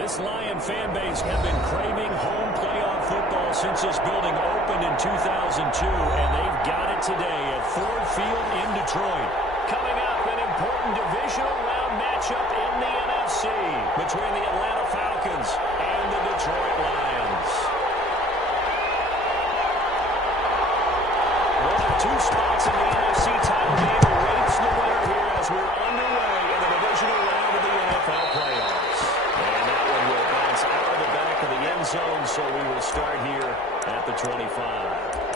This Lion fan base have been craving home playoff football since this building opened in 2002, and they've got it today at Ford Field in Detroit. Coming up, an important divisional round matchup in the NFC between the Atlanta Falcons and the Detroit Lions. One of two spots in the NFC title game awaits the winner here as we're underway in the divisional round of the NFL playoffs. And that one will bounce out of the back of the end zone, so we will start here at the 25.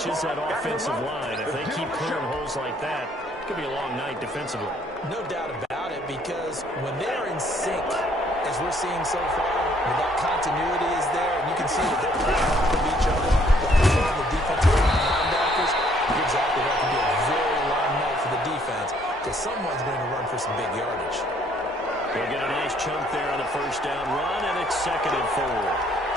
Is that offensive line. If they keep clearing holes like that, it could be a long night defensively. No doubt about it, because when they're in sync, as we're seeing so far, when that continuity is there, and you can see that they're playing off of each other, on the defensive linebackers, you're exactly right. It can be a very long night for the defense, because someone's going to run for some big yardage. They'll get a nice chunk there on the first down run, and it's 2nd and 4.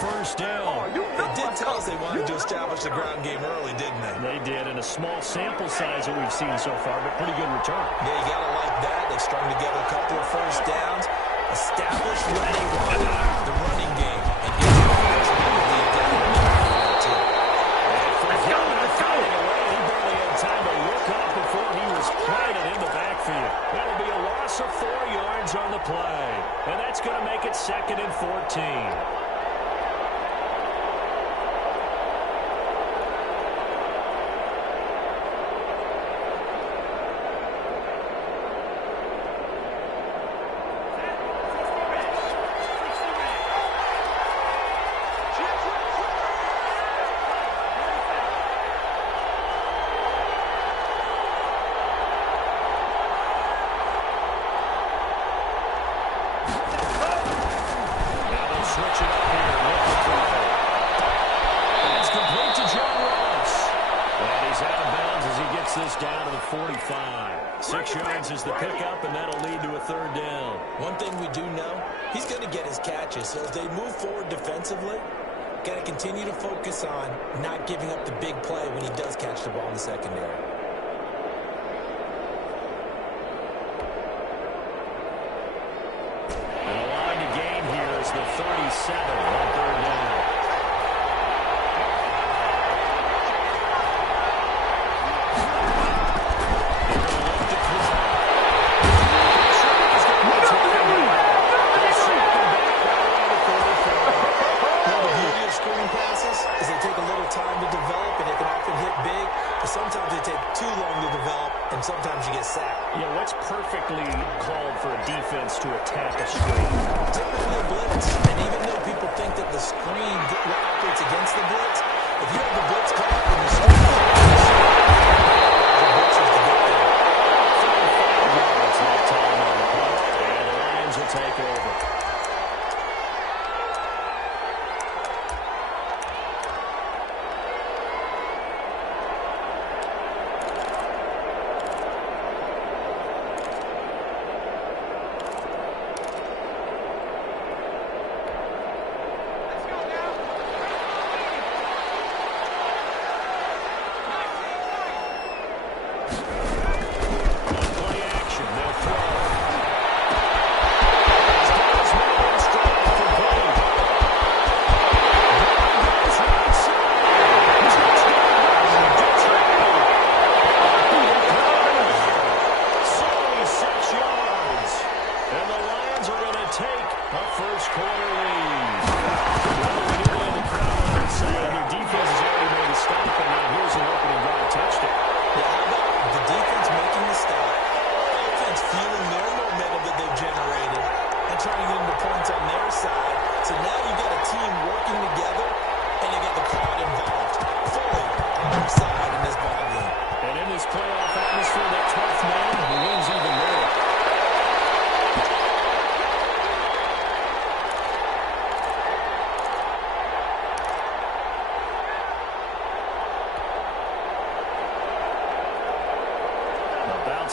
First down. They did tell us they wanted to establish the ground game early, didn't they? They did, and a small sample size that we've seen so far, but pretty good return. Yeah, you got to like that. They strung together a couple of first downs, established what they wanted, the running game, and get the offense to the lead down. Let's go. He barely had time to look up before he was planted in the backfield. That'll be a loss of 4 yards on the play, and that's going to make it 2nd and 14. This down to the 45. 6 yards is the pickup, and that'll lead to a 3rd down. One thing we do know, he's going to get his catches. So as they move forward defensively, got to continue to focus on not giving up the big play when he does catch the ball in the secondary. And the line to gain here is the 37 on 3rd down. Sometimes they take too long to develop, and sometimes you get sacked. Yeah, what's perfectly called for a defense to attack a screen? Typically a blitz. And even though people think that the screen operates against the blitz, if you have the blitz caught and the screen the blitz is the good thing. 5 yards that time on the play, and the Lions will take over. So now you've got a team working together, and you got the crowd involved, fully on their side in this ballgame. And in this playoff atmosphere, that 12th man who wins even more.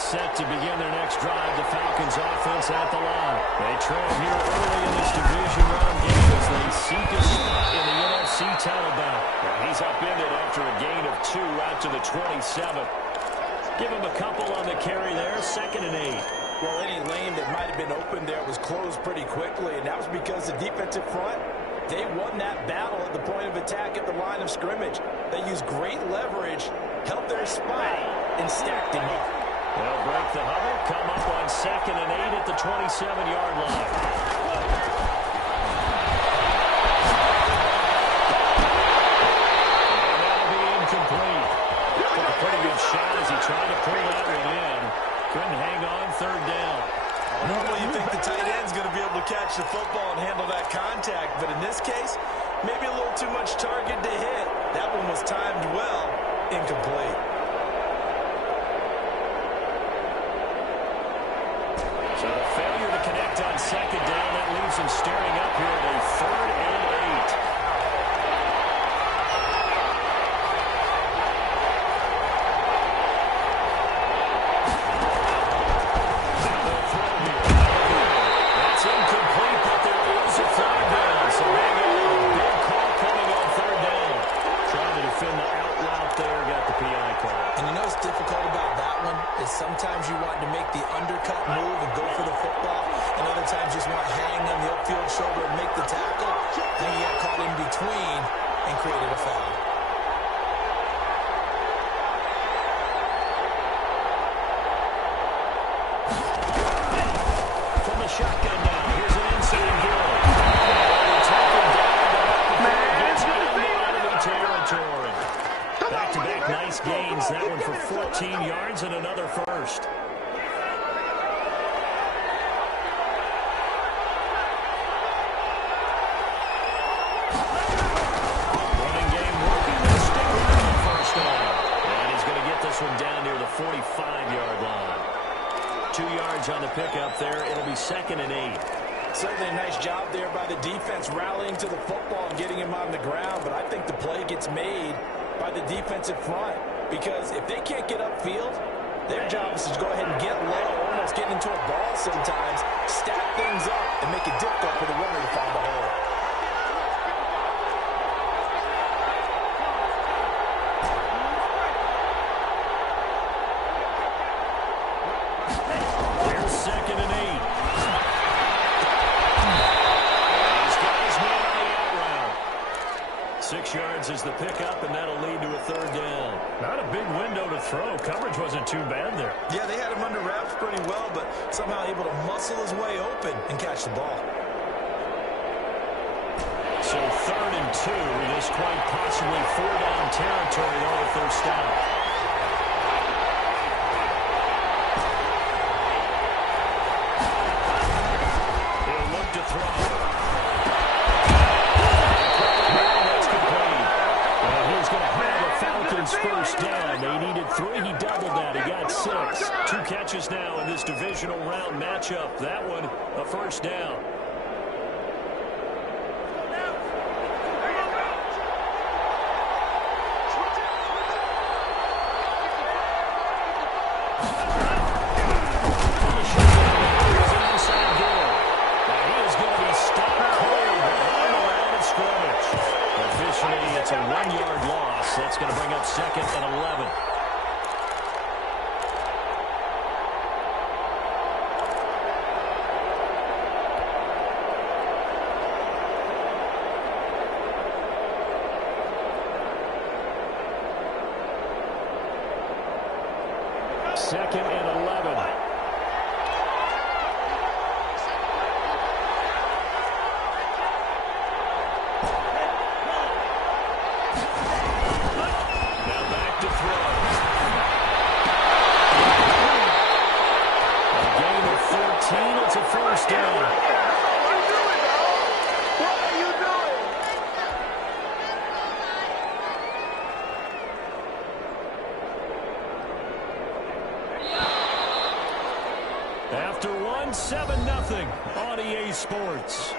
Set to begin their next drive. The Falcons offense at the line. They trail here early in this division round game as they seek a spot in the NFC title bout. He's upended after a gain of 2 out to the 27th. Give him a couple on the carry there. 2nd and 8. Well, any lane that might have been open there was closed pretty quickly, and that was because the defensive front, they won that battle at the point of attack at the line of scrimmage. They used great leverage, held their spot, and stacked him up. They'll break the huddle, come up on 2nd and 8 at the 27-yard line. And that'll be incomplete. Took a pretty good shot as he tried to pull that one in. Couldn't hang on 3rd down. Normally you think the tight end's going to be able to catch the football and handle that contact, but in this case, maybe a little too much target to hit. That one was timed well, incomplete. So the failure to connect on 2nd down, that leaves him staring up here at a 3rd and 8. Now they'll throw here. That's incomplete, but there is a flag down. So hang on, a big call coming on 3rd down. Trying to defend the out route there, got the PI call. And you know what's difficult about that one is sometimes you want to make the undercut move and go for the football, and other times just want to hang on the upfield shoulder and make the tackle. And he got caught in between and created a foul. From the shotgun now, here's an inside goal. They're taken down, but gets into enemy territory. Back-to-back nice gains. That one for 14 yards and another first. Running game working. They'll stick with him on 1st down. And he's going to get this one down near the 45-yard line. 2 yards on the pickup there. It'll be 2nd and 8. Certainly a nice job there by the defense rallying to the football and getting him on the ground, but I think the play gets made by the defensive front, because if they can't get upfield, their job is to go ahead and get low, almost get into a ball sometimes, stack things up, and make it difficult for the runner to find a hole. Here's 2nd and 8. He's got his man on the out route. 6 yards is the pickup, and that'll lead to a 3rd down. Not a big window to throw. Coverage wasn't too bad there. Yeah, they had him under wraps pretty well, but somehow able to muscle his way open and catch the ball. So 3rd and 2. This quite possibly 4-down territory, though, if they're stopped. He'll look to throw. That's complete. And he's going to have a Falcons 1st down. They needed 3. He doubled that. He got 6. 2 catches now in this divisional round matchup. That one, a 1st down. It's a 1-yard loss. That's going to bring up 2nd and 11. Second and 11. Now back to throw. A gain of 14. It's a 1st down. After one, 7-0 on EA Sports.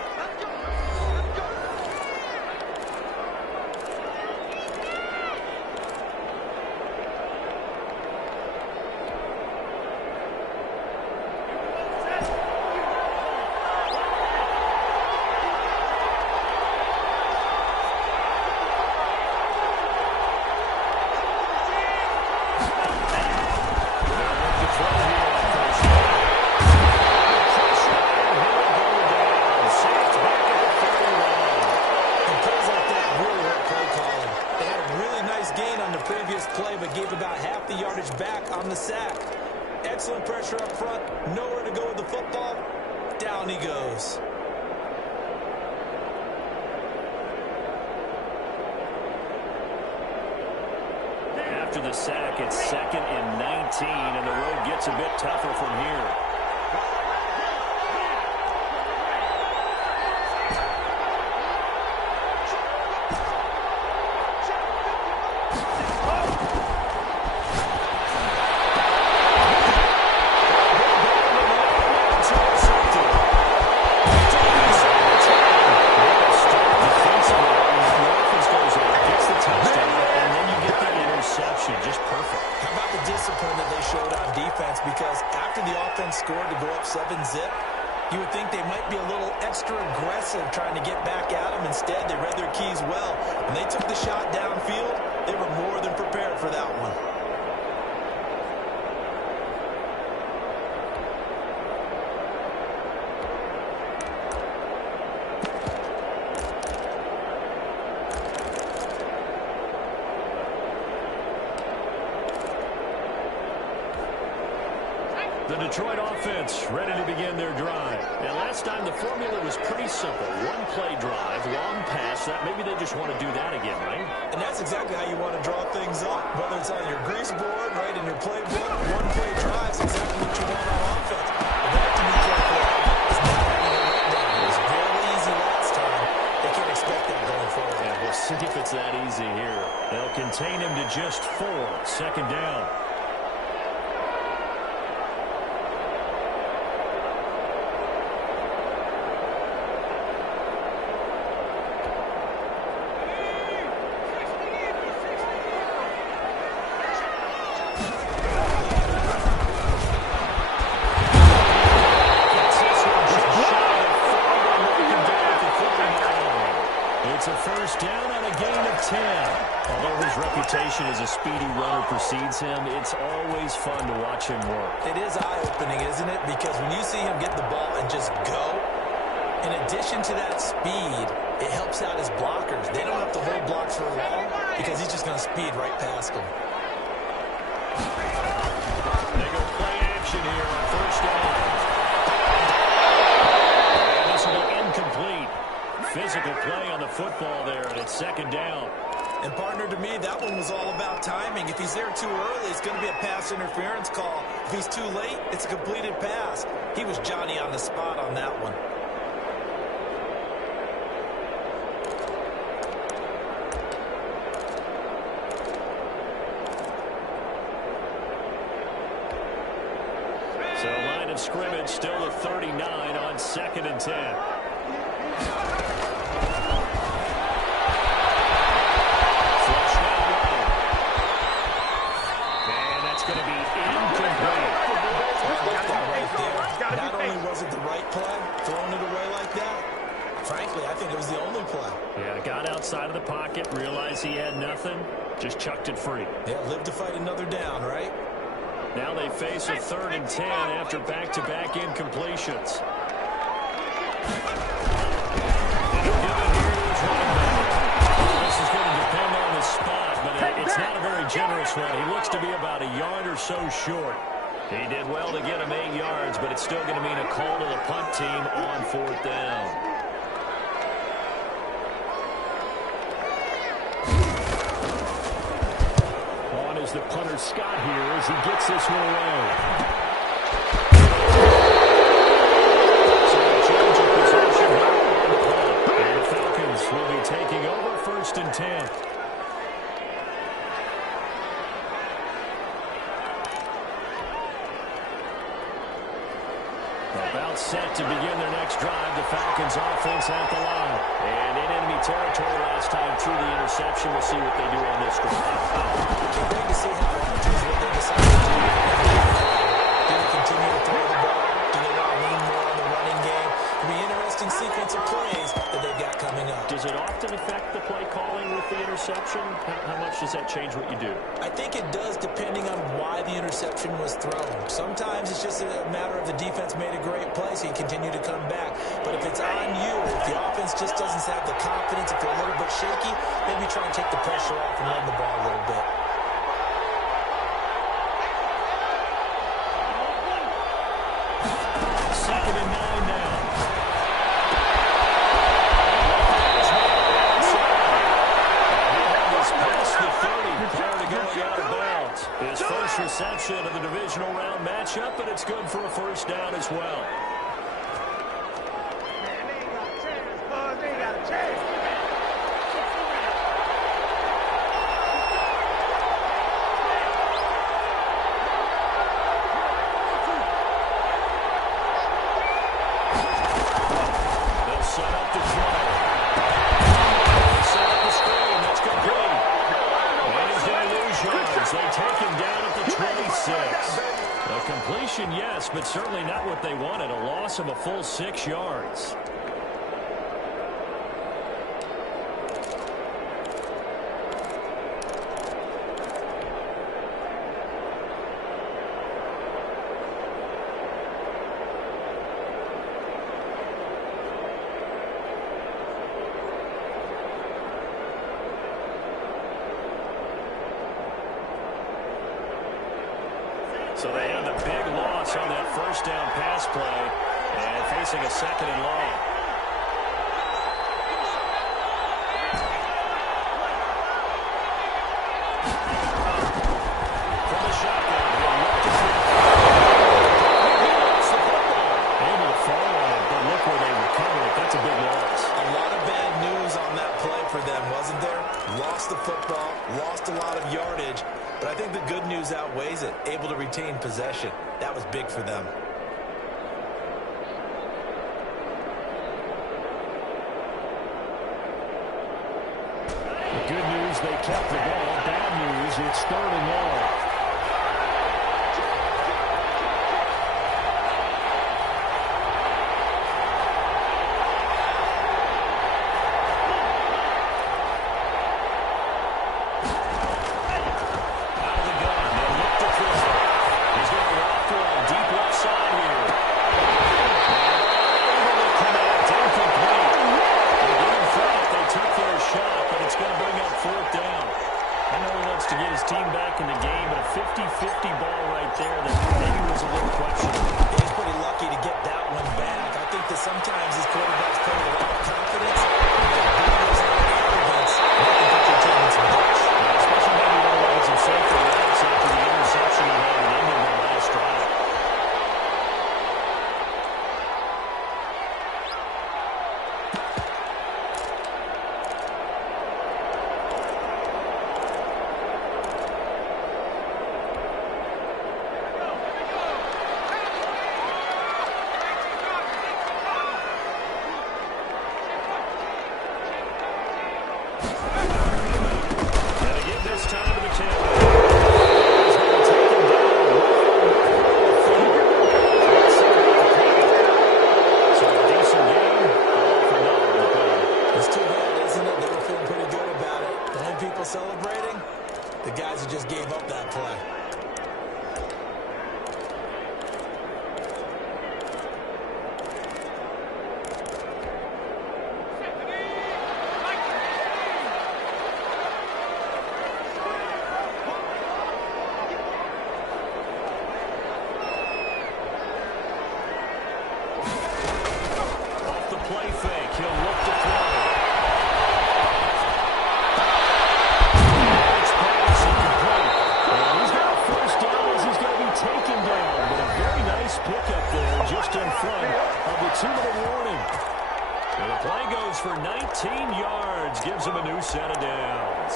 Play, but gave about half the yardage back on the sack. Excellent pressure up front. Nowhere to go with the football. Down he goes. After the sack, it's 2nd and 19, and the road gets a bit tougher from here. Scored to go up 7-zip. You would think they might be a little extra aggressive trying to get back at them. Instead, they read their keys well. When they took the shot downfield, they were more than prepared for that one. The Detroit offense ready to begin their drive. And last time the formula was pretty simple. One play drive, long pass. Maybe they just want to do that again, right? And that's exactly how you want to draw things up. Whether it's on your grease board, right, in your playbook, one play drive is exactly what you want on offense. But they have to be careful. It's not having a letdown. It was very easy last time. They can't expect that going forward. Yeah, we'll see if it's that easy here. They'll contain him to just 4. 2nd down. It's a 1st down on a gain of 10. Although his reputation as a speedy runner precedes him, it's always fun to watch him work. It is eye-opening, isn't it? Because when you see him get the ball and just go, in addition to that speed, it helps out his blockers. They don't have to hold blocks for long because he's just going to speed right past them. They go play action here on 1st down. And this will be incomplete. Physical play on the football there, and it's 2nd down. And, partner, to me, that one was all about timing. If he's there too early, it's going to be a pass interference call. If he's too late, it's a completed pass. He was Johnny on the spot on that one. So, line of scrimmage still at 39 on 2nd and 10. Not only was it the right play, throwing it away like that, frankly, I think it was the only play. Yeah, got outside of the pocket, realized he had nothing, just chucked it free. Yeah, live to fight another down, right? Now they face a 3rd and 10 after back-to-back incompletions. This is going to depend on the spot, but it's not a very generous one. He looks to be about a yard or so short. He did well to get him 8 yards, but it's still going to mean a call to the punt team on 4th down. On is the punter Scott here as he gets this one away. So a change of possession here on the punt. And the Falcons will be taking over 1st and 10. About set to begin their next drive. The Falcons offense at the line. And in enemy territory last time through the interception. We'll see what they do on this drive. Can't wait to see how what they decide to do. Do they continue to throw the ball? Do they want to lean more on the running game? It'll be an interesting sequence of plays that they've got coming up. Does it often affect the play calling with the interception? How much does that change what you do? I think it does, depending on why the interception was thrown. Sometimes it's just a matter of the defense made a great play, so you continue to come back. But if it's on you, if the offense just doesn't have the confidence, if they're a little bit shaky, maybe try and take the pressure off and run the ball a little bit. Second and 9 now. Past the 30 prior to going out of bounds. His first reception of the divisional round matchup, and it's good for a first down as well. They'll set up the throw. Set up the screen. That's complete. And he's going to lose yards. They take him down at the 26. A completion, yes, but certainly not what they wanted. A loss of a full 6 yards. So they had the big loss on that first down pass play and facing a second and long. From the shotgun, he'll look to throw. Able to fall on it, but look where they recovered it. That's a big loss. A lot of bad news on that play for them, wasn't there? Lost the football, lost a lot of yardage. But I think the good news outweighs it. Able to retain possession. That was big for them. The good news, they kept the ball. Bad news, it's third and long. To get his team back in the game, but a 50-50 ball right there that maybe was a little questionable. He's pretty lucky to get that one back. I think that sometimes his quarterbacks play with a lot of confidence. Arrogance. Nothing puts your team in some ditch. Especially maybe when he was himself for the outs after the interception he had and ended their last drive. Celebrating, the guys who just gave up that play. Off the play fake, he'll look to throw. Pickup there just in front of the 2-minute warning. And the play goes for 19 yards, gives him a new set of downs.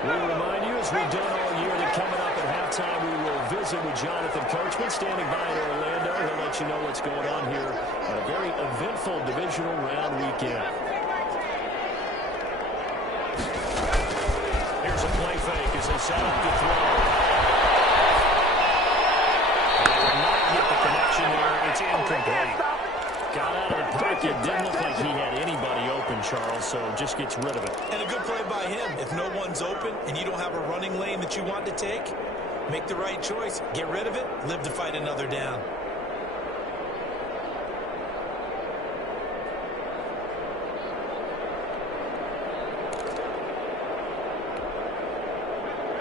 We remind you, as we've done all year, that coming up at halftime, we will visit with Jonathan Coachman standing by in Orlando. He'll let you know what's going on here on a very eventful divisional round weekend. Here's a play fake as they set up to throw. And they will not get the connection there. It's incomplete. Got out of the pocket. Didn't look like he had anybody open, Charles, so just gets rid of it. And a good play by him. If no one's open and you don't have a running lane that you want to take, make the right choice. Get rid of it. Live to fight another down.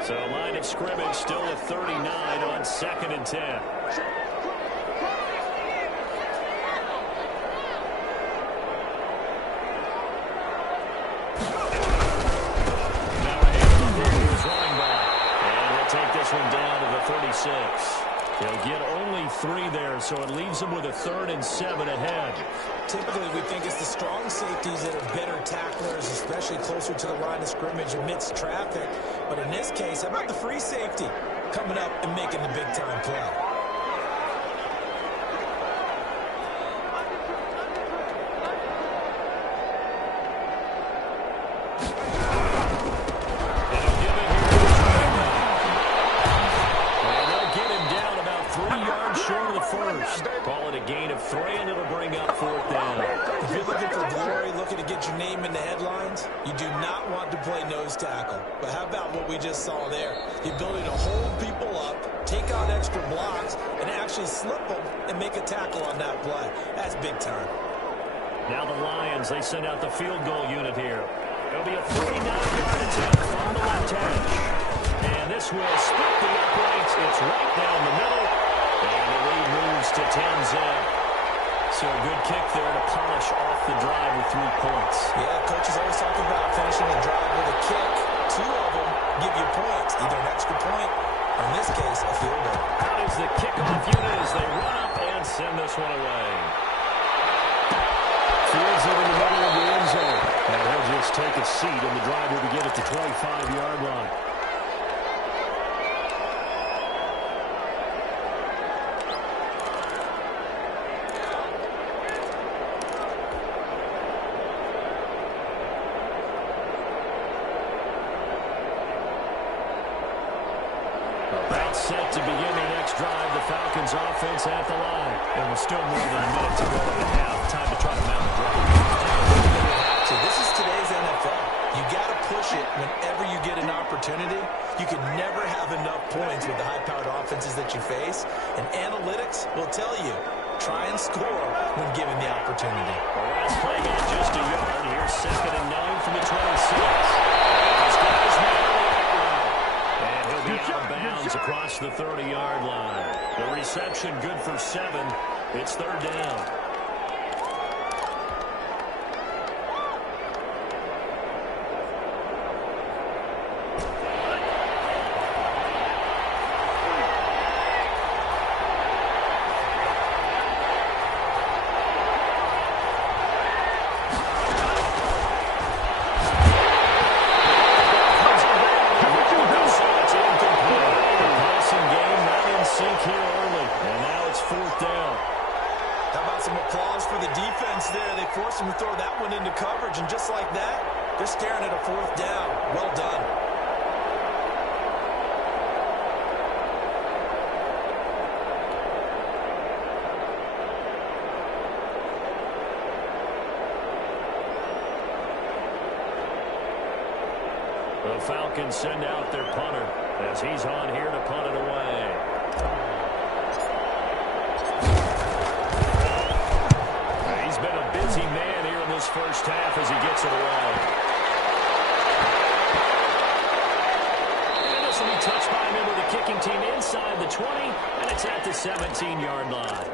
So line of scrimmage still at 39 on 2nd and 10. One down to the 36. They'll get only 3 there, so it leaves them with a 3rd and 7 ahead. Typically, we think it's the strong safeties that are better tacklers, especially closer to the line of scrimmage amidst traffic. But in this case, how about the free safety coming up and making the big-time play? Call it a gain of 3, and it'll bring up 4th down. If you're looking for glory, looking to get your name in the headlines, you do not want to play nose tackle. But how about what we just saw there? The ability to hold people up, take out extra blocks, and actually slip them and make a tackle on that play. That's big time. Now the Lions, they send out the field goal unit here. It'll be a 49-yard attempt from the left hash. And this will split the uprights. It's right down the middle. And the lead moves to 10-zip. So a good kick there to polish off the drive with 3 points. Yeah, coaches always talk about finishing a drive with a kick. 2 of them give you points, either an extra point, or in this case, a field goal. Out is the kickoff unit as they run up and send this one away. Fields it in the middle of the end zone. And he'll just take a seat, and the drive will begin at the 25-yard line. Set to begin their next drive, the Falcons offense at the line. And with still more than a minute to go in the half, time to try to mount the drive. So this is today's NFL. You got to push it whenever you get an opportunity. You can never have enough points with the high-powered offenses that you face. And analytics will tell you, try and score when given the opportunity. The last play got just a yard. Here's 2nd and 9 from the 26. This guy's not and he'll be out of bounds across the 30-yard line. The reception good for 7. It's 3rd down. Forced him to throw that one into coverage, and just like that, they're staring at a 4th down. Well done. The Falcons send out their punter as he's on here to punt it away. He's been a busy man here in this first half as he gets it away. And this will be touched by a member of the kicking team inside the 20, and it's at the 17-yard line.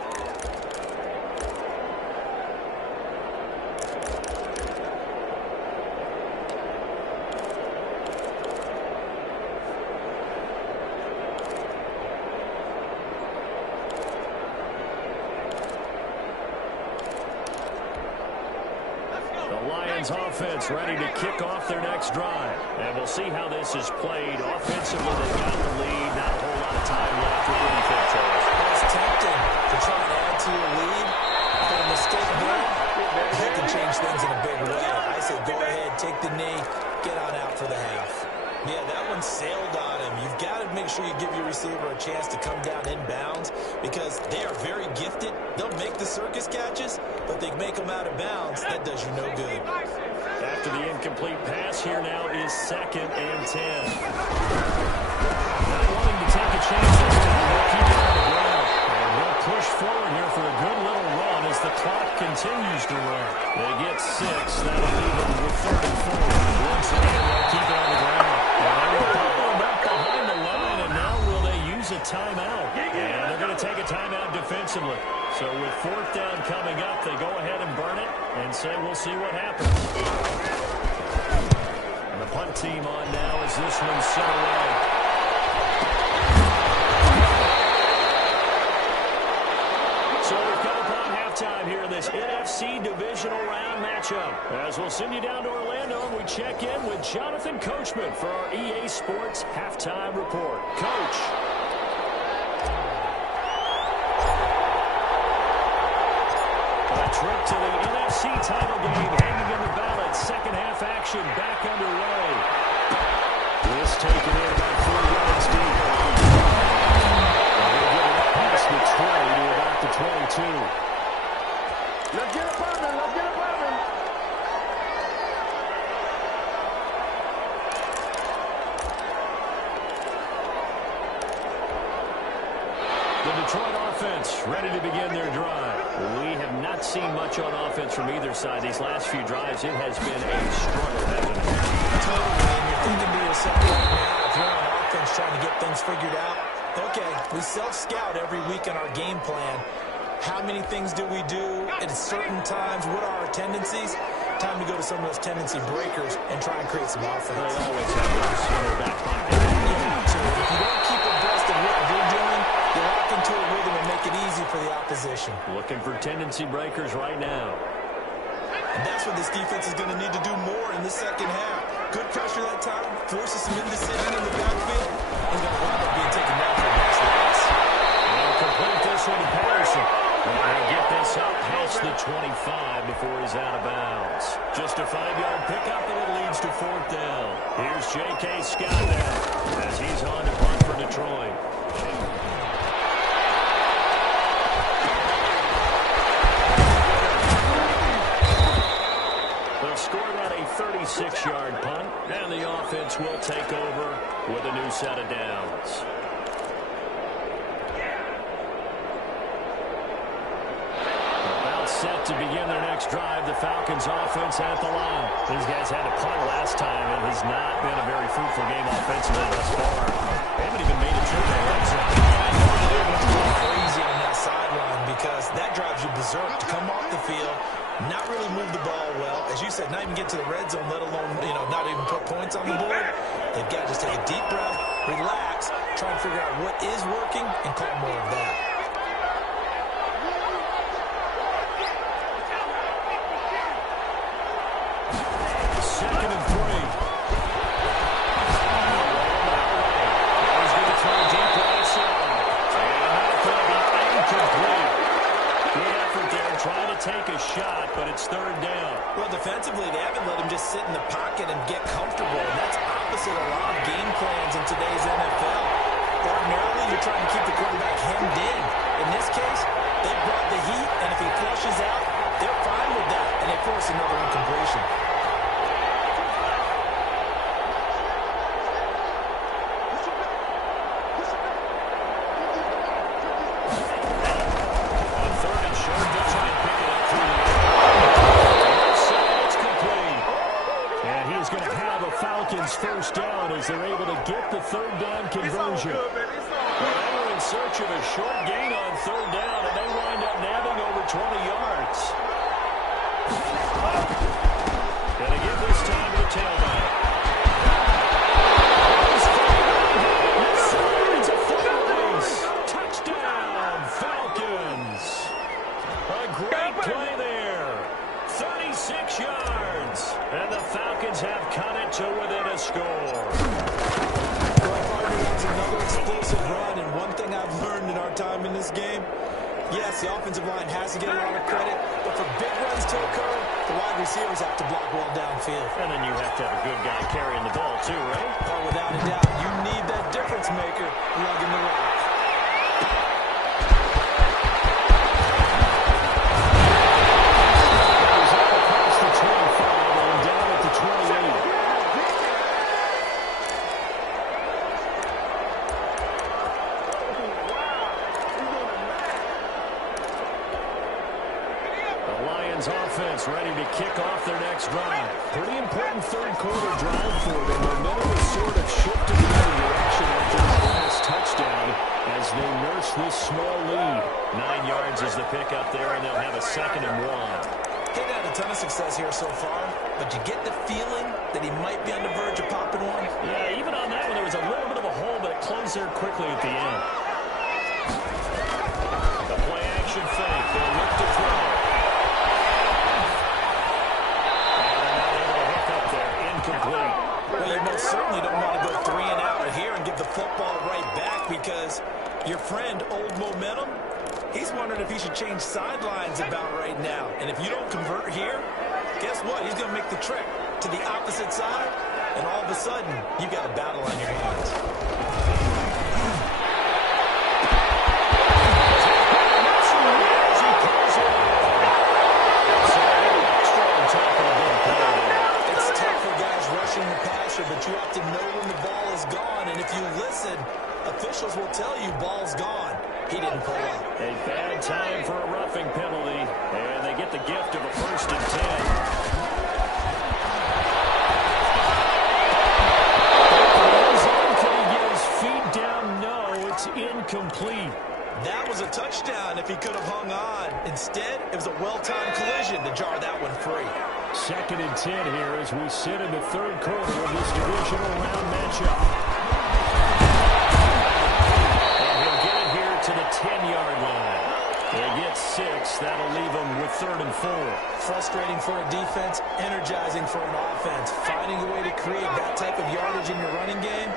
Falcons offense ready to kick off their next drive. And we'll see how this is played. Offensively, they've got the lead. Not a whole lot of time left. What do you think, Charles? It's tempting to try and add to your lead. But a mistake there, that can change things in a big way. I say go ahead, take the knee, get on out for the half. Yeah, that one sailed on him. You've got to make sure you give your receiver a chance to come down inbounds because they are very gifted. They'll make the circus catches, but they make them out of bounds. That does you no good. After the incomplete pass, here now is 2nd and 10. Not wanting to take a chance this time. They'll keep it on the ground. And they'll push forward here for a good little run as the clock continues to run. They get 6. That'll leave them with 3rd and 4. Once again, they'll keep it on the ground. Behind the line, and now will they use a timeout? And they're going to take a timeout defensively. So with 4th down coming up, they go ahead and burn it and say we'll see what happens. And the punt team on now as this one's sent away. So we've come upon halftime here in this NFC Divisional Round matchup. As we'll send you down to Orlando and we check in with Jonathan Coachman for our EA Sports Halftime Report. Coach. A trip to the NFC title game hanging in the balance. Second half action back underway. This taken in about 4 yards deep. They'll get it past the 20 to about the 22. Let's get it poppin', let's get it poppin'. The Detroit offense ready to begin their drive. We have not seen much on offense from either side. These last few drives, it has been a struggle, hasn't it? Totally, and you're thinking to yourself right now, if you're on offense trying to get things figured out, okay, we self-scout every week on our game plan. How many things do we do at certain times? What are our tendencies? Time to go to some of those tendency breakers and try and create some offense. They always have those in their back pocket. You have to. If you don't keep abreast of what you're doing, you lock into a rhythm and make it easy for the opposition. Looking for tendency breakers right now. And that's what this defense is going to need to do more in the second half. Good pressure that time, forces some indecision in the backfield, and going to wind up being taken down for a nice loss. And complete this one to Patterson. And they get this up past the 25 before he's out of bounds. Just a 5-yard pickup, and it leads to 4th down. Here's J.K. Scott now as he's on to punt for Detroit. They'll score that a 36-yard punt, and the offense will take over with a new set of downs. Set to begin their next drive. The Falcons offense at the line. These guys had a punt last time. It has not been a very fruitful game offensively thus far. They haven't even made a trip to the red zone. They're going to go crazy on that sideline because that drives you berserk to come off the field, not really move the ball well. As you said, not even get to the red zone, let alone, not even put points on the board. They've got to just take a deep breath, relax, try and figure out what is working, and call more of that. Take a shot, but it's 3rd down. Well, defensively, they haven't let him just sit in the pocket and get comfortable, and that's opposite a lot of game plans in today's NFL. Ordinarily, you're trying to keep the quarterback hemmed in. In this case, they brought the heat, and if he flushes out, they're fine with that, and they force another incompletion. Falcons 1st down as they're able to get the 3rd down conversion. Well, they were in search of a short gain on 3rd down, and they wind up nabbing over 20 yards. Gonna give this time to the tailback. It's a full release. Touchdown, Falcons. A great play there. 36 yards. the score. That's another explosive run, and one thing I've learned in our time in this game, yes, the offensive line has to get a lot of credit, but for big runs to occur, the wide receivers have to block well downfield. And then you have to have a good guy carrying the ball too, right? Oh, without a doubt. You need that difference maker lugging the rock. He's up across the 25 and down at the 28. Offense ready to kick off their next drive. Pretty important third quarter drive for them. Momentum has sort of shifted in their direction after the last touchdown as they nurse this small lead. 9 yards is the pick up there, and they'll have a 2nd and 1. He's had a ton of success here so far, but you get the feeling that he might be on the verge of popping one. Yeah, even on that one, there was a little bit of a hole, but it closed there quickly at the end. The play action fake. They'll look to throw. Well, you most certainly don't want to go 3 and out here and give the football right back because your friend, Old Momentum, he's wondering if he should change sidelines about right now. And if you don't convert here, guess what? He's going to make the trek to the opposite side, and all of a sudden, you got a battle on your hands. But you have to know when the ball is gone, and if you listen, officials will tell you ball's gone. He didn't pull up. A bad time for a roughing penalty, and they get the gift of a 1st and 10. Can he get his feet down? No, it's incomplete. That was a touchdown if he could have hung on. Instead, it was a well-timed collision to jar that one free. 2nd and 10 here as we sit in the third quarter of this divisional round matchup. And he'll get it here to the 10-yard line. They get 6. That'll leave them with 3rd and 4. Frustrating for a defense, energizing for an offense. Finding a way to create that type of yardage in your running game,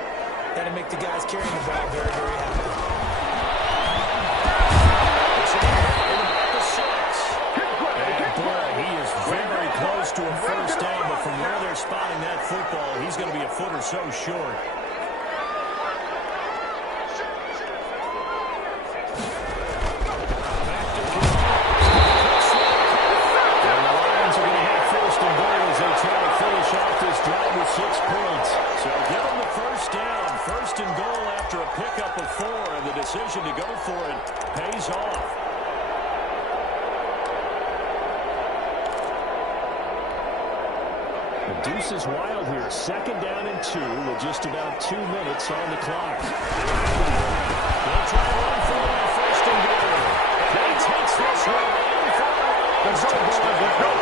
that'll make the guys carrying the ball very, very happy. Close to a 1st down, but from where they're spotting that football, he's going to be a foot or so short. And the Lions are going to have 1st and goal as they try to finish off this drive with 6 points. So give them the 1st down. 1st and goal after a pickup of 4, and the decision to go for it pays off. The deuce is wild here. 2nd down and 2 with just about 2 minutes on the clock. They'll try to run for it on 1st and goal. He takes this one in for a touchdown.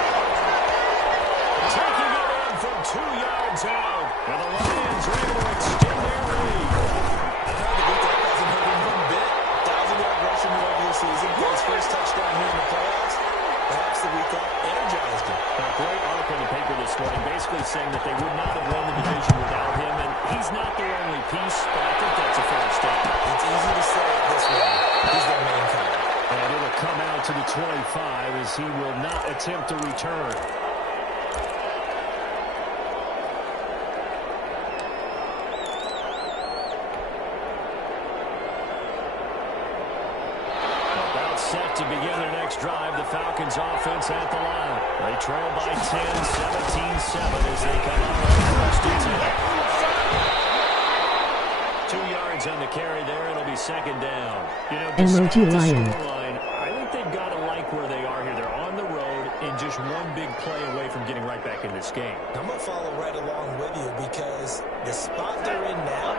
Taking it in from 2 yards out. And the Lions are able to extend their lead. That hasn't hurt him one bit. 1,000-yard rush in the regular season. For his first touchdown here in the playoffs. Perhaps the week off energized him. A great article in the paper this morning basically saying that they would not have won the division without him, and he's not their only piece, but I think that's a fair statement. It's easy to say it this way. He's their main guy. And it'll come out to the 25 as he will not attempt to return. Set to begin their next drive. The Falcons offense at the line. They trail by 10, 17-7 as they come up on 1st and 10. 2 yards on the carry there. It'll be 2nd down. You know, MOT Lion. I think they've got to like where they are here. They're on the road and just one big play away from getting right back in this game. I'm going to follow right along with you because the spot they're in now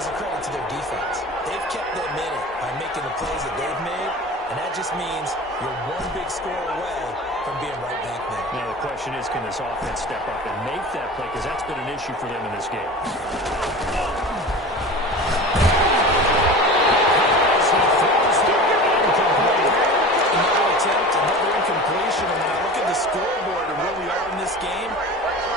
is a credit to their defense. They've kept them in it by making the plays that they've made. And that just means you're one big score away from being right back there. Now, the question is, can this offense step up and make that play? Because that's been an issue for them in this game. Another attempt, another incompletion. And when I look at the scoreboard and where we are in this game,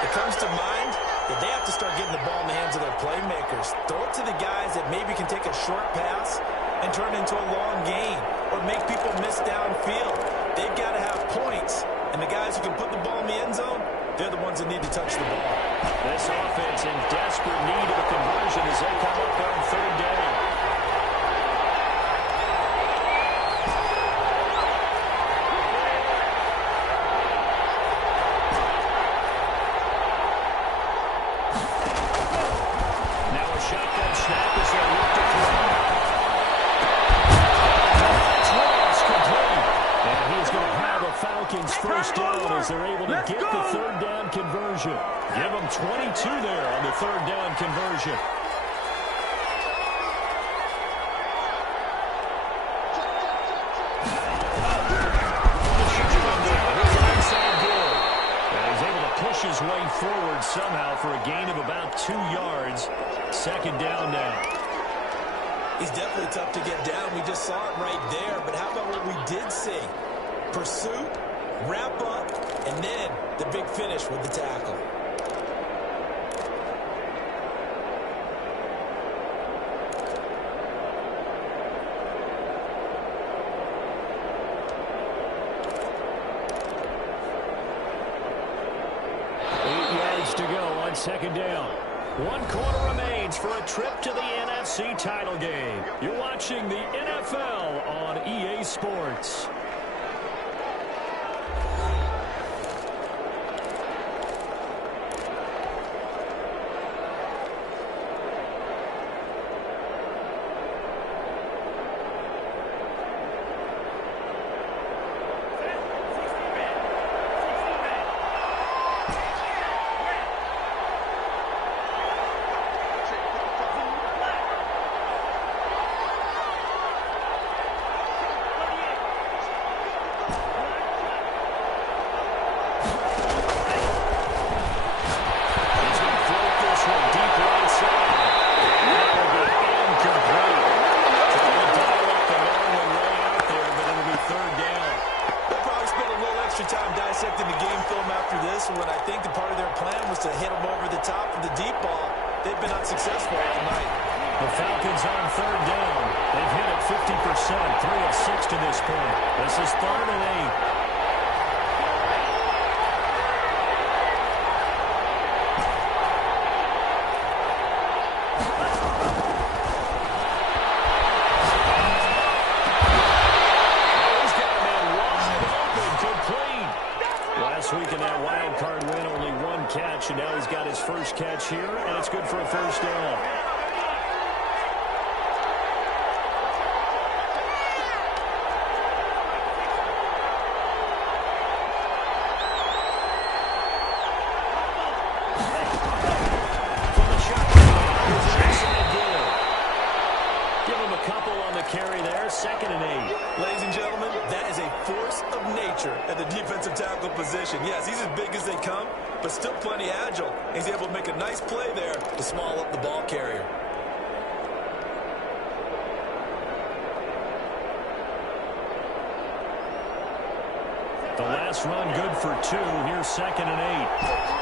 it comes to mind that they have to start getting the ball in the hands of their playmakers. Throw it to the guys that maybe can take a short pass and turn it into a long gain or make people miss downfield. They've got to have points, and the guys who can put the ball in the end zone, they're the ones that need to touch the ball. This offense in desperate need of a conversion as they come up on third down. Now a shotgun snap as they look to throw. That's Riddell complete. And he's going to have a Falcons first down as they're able to get the third down conversion. Give them 22 there on the third down conversion. He's able to push his way forward somehow for a gain of about 2 yards. Second down now. He's definitely tough to get down. We just saw it right there. But how about what we did see? Pursuit, wrap up, and then the big finish with the tackle. To go on second down. 1 quarter remains for a trip to the NFC title game. You're watching the NFL on EA Sports. The Falcons on third down. They've hit it 50%, 3 of 6 to this point. This is 3rd and 8. Last week in that wild card win, only 1 catch, and now he's got his first catch here, and it's good for a first down. From the shotgun, here's an inside give. Give him a couple on the carry there, 2nd and 8. Ladies and gentlemen, that is a force of nature at the defensive tackle position. Yes, he's as big as they come, but still plenty agile. He's able to make a nice play there to small up the ball carrier. The last run good for 2. Here's 2nd and 8.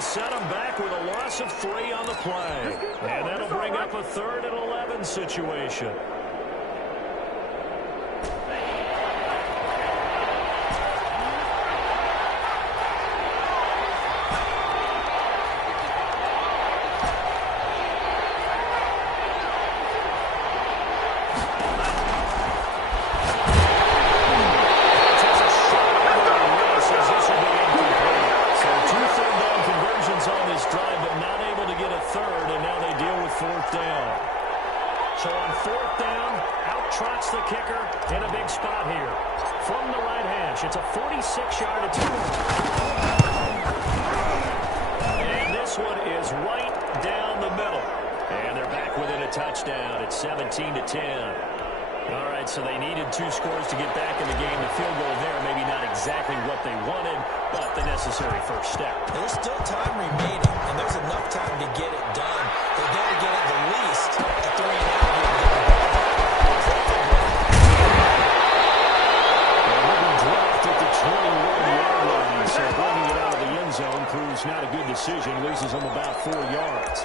Set him back with a loss of 3 on the play. And that'll bring up a 3rd and 11 situation. So on 4th down, out trots the kicker in a big spot here. From the right hash, it's a 46-yard attempt. And this one is right down the middle. And they're back within a touchdown at 17-10. All right, so they needed 2 scores to get back in the game. The field goal there, maybe not exactly what they wanted, but the necessary first step. There's still time remaining, and there's enough time to get it done. They've got to get at the least a 3 and out here. Dropped at the 21-yard line, so bringing it out of the end zone proves not a good decision. Loses them about 4 yards.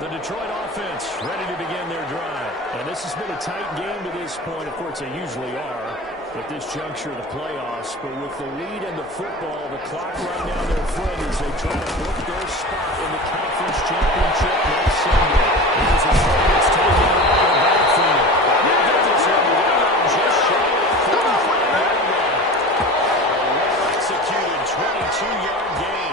The Detroit offense ready to begin their drive. And this has been a tight game to this point. Of course, they usually are at this juncture of the playoffs. But with the lead and the football, the clock right now their friend as they try to book their spot in the conference championship next Sunday. Here's a throw that's taken out of the backfield. They get this one right just shy of the 45-yard line. A well-executed 22-yard gain.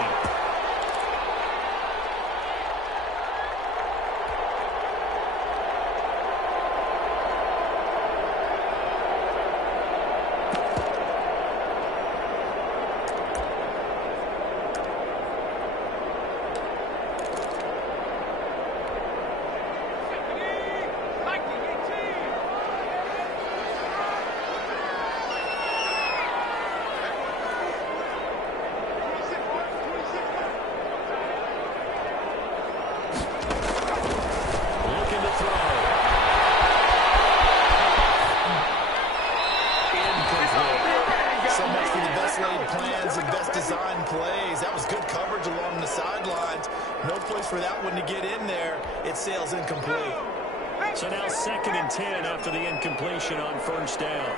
For that one to get in there, it sails incomplete. So now 2nd and 10 after the incompletion on first down.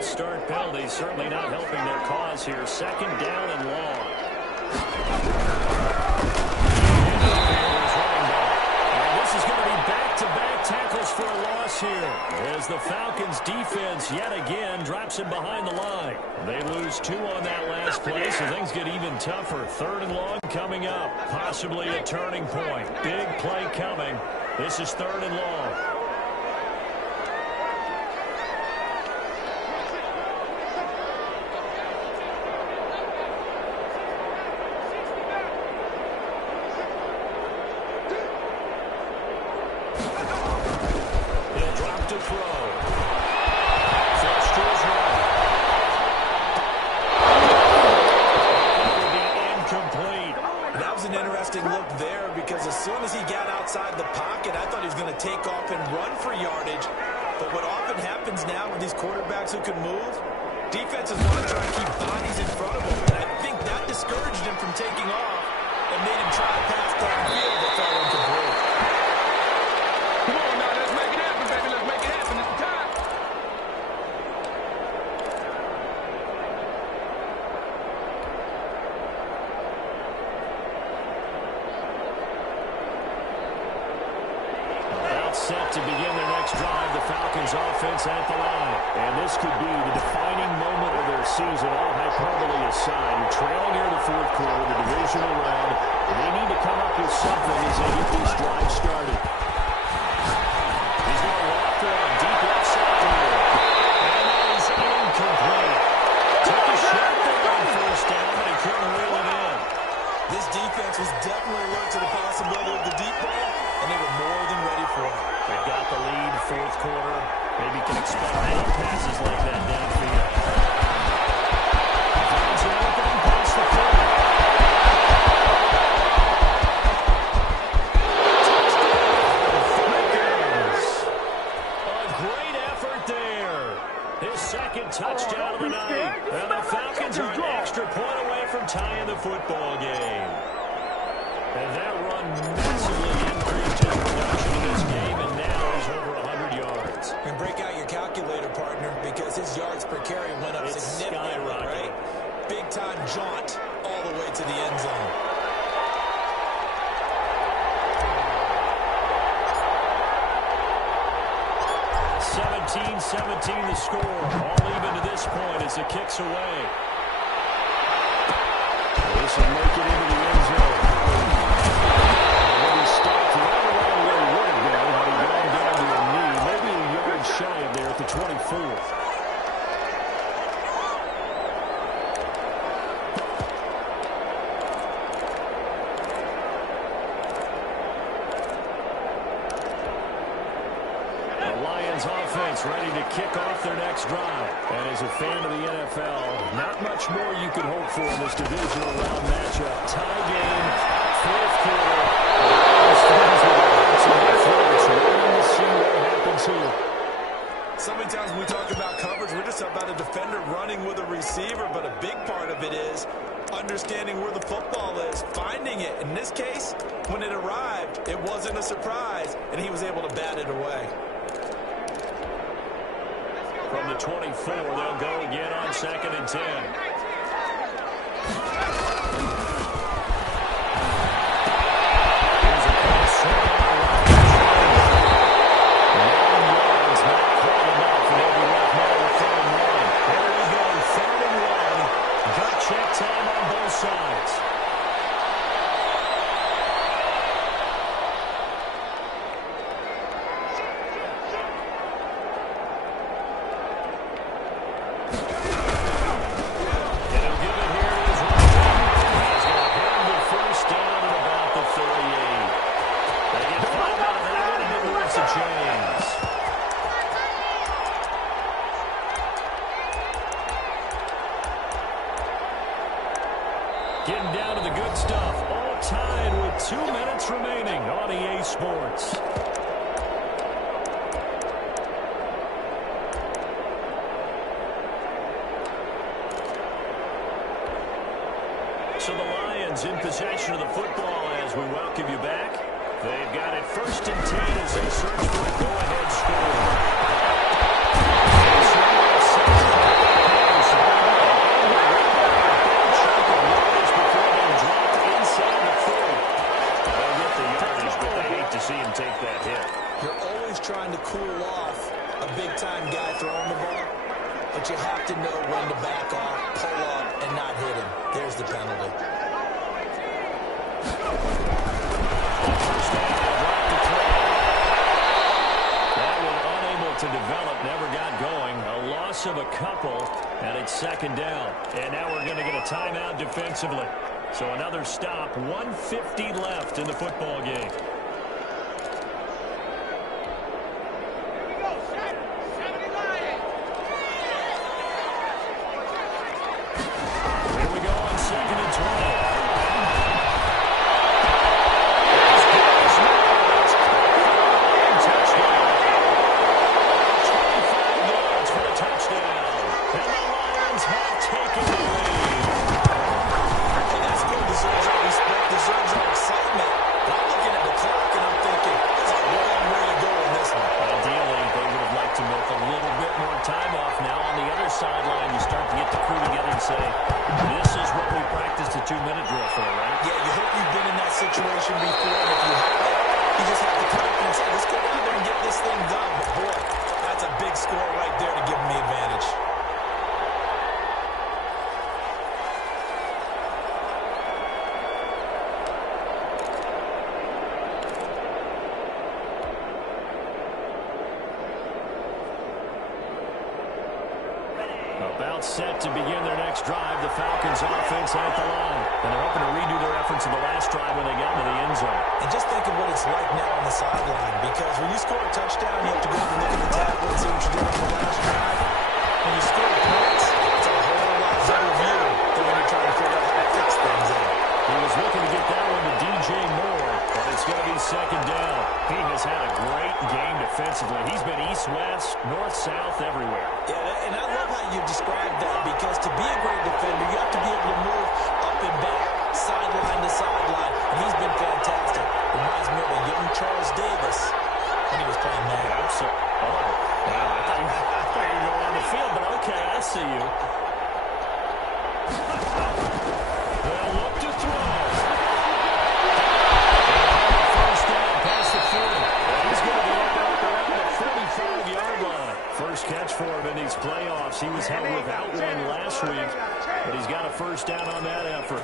Start penalty certainly not helping their cause here. 2nd down and long. And this is going to be back-to-back tackles for a loss here as the Falcons defense yet again drops him behind the line. They lose 2 on that last play, so things get even tougher. 3rd and long coming up. Possibly a turning point. Big play coming. This is 3rd and long. Who can move. Defenses want to try to keep bodies in front of him, and I think that discouraged him from taking off and made him try to pass downfield that fell incomplete. Come on now, let's make it happen, baby. Let's make it happen. It's the time. About set to begin their next drive, the Falcons offense at the line. And this could be the defining moment of their season, all hyperbole aside. You're trailing here in the 4th quarter, the divisional round, and they need to come up with something as they get this drive started. He's going to walk on deep left side here. And that is incomplete. Took a shot there on first down, but he couldn't reel it in. This defense was definitely alert to the possibility of the deep ball, and they were more than ready for it. They've got the lead, 4th quarter. Maybe can expect more passes like that downfield. Finds an opening past the 30. A great effort there. His 2nd touchdown of the night. And the Falcons are And that run massively increased his production in this game, and now he's over 100 yards. And break out your calculator, partner, because his yards per carry went up significantly, right? Big-time jaunt all the way to the end zone. 17-17 the score. All even to this point as the kick's away. This will make it into the end zone. When he stopped right around where he would have been had he gone down to a knee, maybe a yard shy of there at the 24. Offense ready to kick off their next drive. And as a fan of the NFL, not much more you could hope for in this divisional round matchup. Tie game, fourth quarter. Waiting to see what happens here. So many times when we talk about coverage, we're just about a defender running with a receiver, but a big part of it is understanding where the football is, finding it. In this case, when it arrived, it wasn't a surprise, and he was able to bat it away. From the 24, they'll go again on 2nd and 10. Here's a pass. 9 yards, not quite enough, and they'll be left now with 3rd and 1. There we go, 3rd and 1. Gut check time on both sides. Getting down to the good stuff. All tied with 2 minutes remaining on EA Sports. So the Lions in possession of the football as we welcome you back. They've got it 1st and 10 as they search for a go-ahead score. See him take that hit. You're always trying to cool off a big-time guy throwing the ball, but you have to know when to back off, pull up, and not hit him. There's the penalty. That one unable to develop, never got going. A loss of a couple, and it's 2nd down. And now we're going to get a timeout defensively. So another stop, 1:50 left in the football game. About set to begin their next drive, the Falcons offense at the line. And they're hoping to redo their efforts of the last drive when they got into the end zone. And just think of what it's like now on the sideline, because when you score a touchdown, you have to go and look at the tablet and see what you did on the last drive. When you score points, it's a whole lot better view than when you're trying to figure out how to fix things in. He was looking to get that one to DJ Moore, but it's going to be 2nd down. He has had a great game defensively. He's been east-west, north-south, everywhere. Yeah, and I love how you described that, because to be a great defender, you have to be able to move up and back, sideline to sideline. And he's been fantastic. He was held without one last week, but he's got a first down on that effort.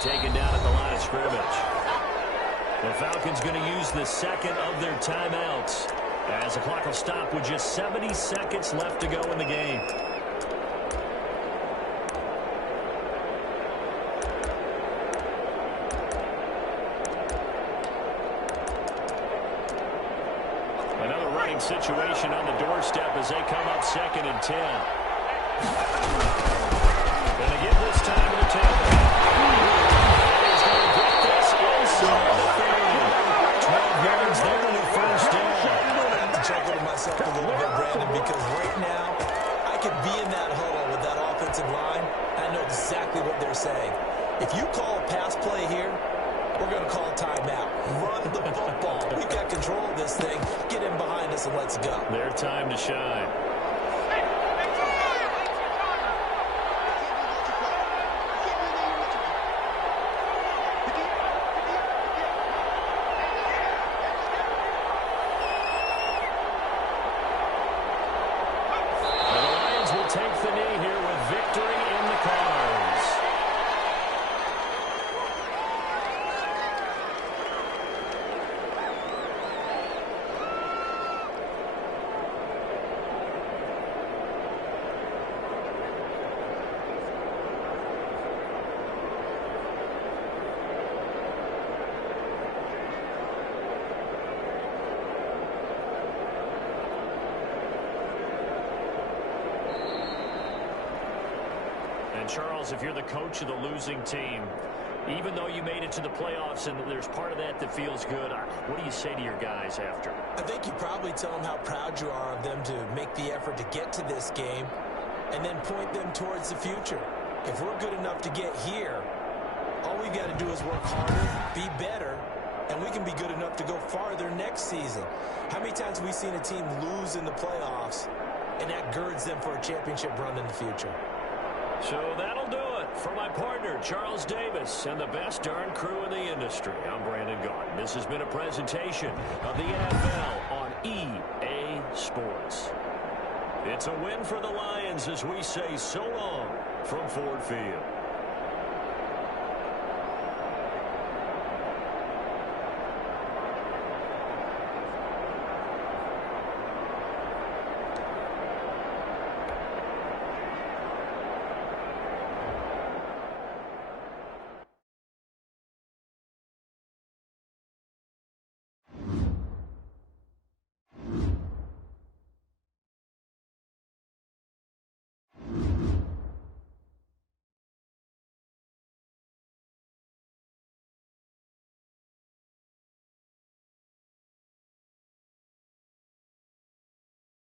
Taken down at the line of scrimmage. The Falcons going to use the second of their timeouts as the clock will stop with just 70 seconds left to go in the game. Another running situation on the doorstep as they come up 2nd and 10. Going to give this time to the tailback. 12 yards there in the first down. I'm going to have to chuckle to myself a little bit, Brandon, because right now I could be in that huddle with that offensive line. I know exactly what they're saying. If you call a pass play here, we're going to call a timeout. Run the football. We've got control of this thing. Get in behind us and let's go. Their time to shine. Take the knee here with victory in the cards. And Charles, if you're the coach of the losing team, Even though you made it to the playoffs and there's part of that that feels good, what do you say to your guys after? I think you probably tell them how proud you are of them to make the effort to get to this game and then point them towards the future. If we're good enough to get here, all we've got to do is work harder, be better, and we can be good enough to go farther next season. How many times have we seen a team lose in the playoffs, and that girds them for a championship run in the future? So that'll do it for my partner, Charles Davis, and the best darn crew in the industry. I'm Brandon Gaudin. This has been a presentation of the NFL on EA Sports. It's a win for the Lions as we say so long from Ford Field.